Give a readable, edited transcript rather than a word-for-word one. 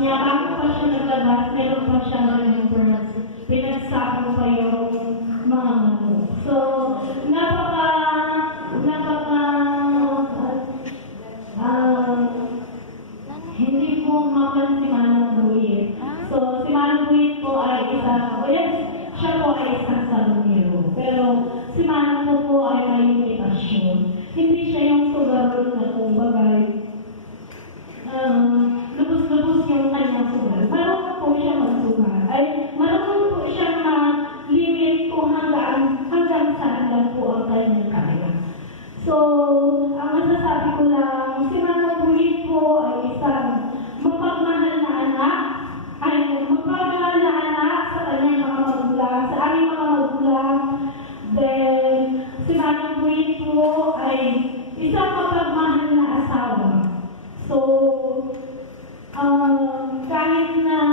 niya, bago pa siya naglabas, meron pa siyang remembrance. Pinagsak mo pa yung mga manok. So, hindi po maman si Manong Buwit. So, si Manong Buwit po ay siya po ay isang salungero. Pero si Manong po ay may limitasyon. Hindi siya yung sugarol na kumbagay. Lubos-lubos yung kanyang sugar. Marunong po siya magsugar. Marunong po siya ma-limit kung hanggang saan lang po ang kanyang kaya. So, ang masasabi ko lang, si Manong Buwit po ay isang mapagmahal na anak, sa kanyang mga magulang, sa aming mga magulang. Then, si Manong Buwit po ay isang mapagmahal na asawa. So, kahit na